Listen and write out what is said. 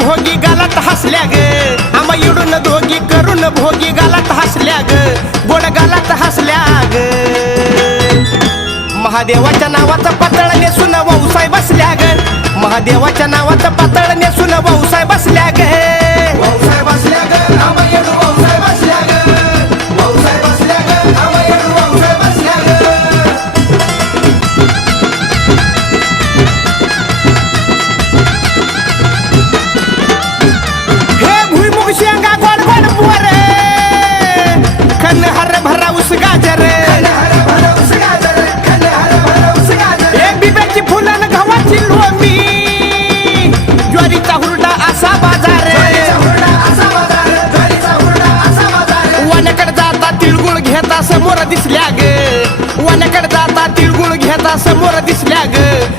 भोगी गालात हसल्या ग आम्हा इडून दोघी करून भोगी गालात हसल्या ग गोड गालात हसल्या ग महादेवाच्या नावाचा पातळ नेसून भाऊसाहेब बसल्या ग महादेवाच्या नावाचा पातळ नेसून भाऊसाहेब बसल्या ग भाऊसाहेब बसल्या ग आम्हा इडू भाऊसाहेब बसल्या ग भाऊसाहेब बसल्या ग आम्हा इडू भाऊसाहेब बसल्या ग गाजर एक बिब्याची फुलन गव्हाची लोमी ज्वारीचा हुरडा असा बाजार वनाकडे जाता तिळगुळ घेता समोर दिसल्या ग वनाकडे जाता तिळगुळ घेता समोर दिसल्या ग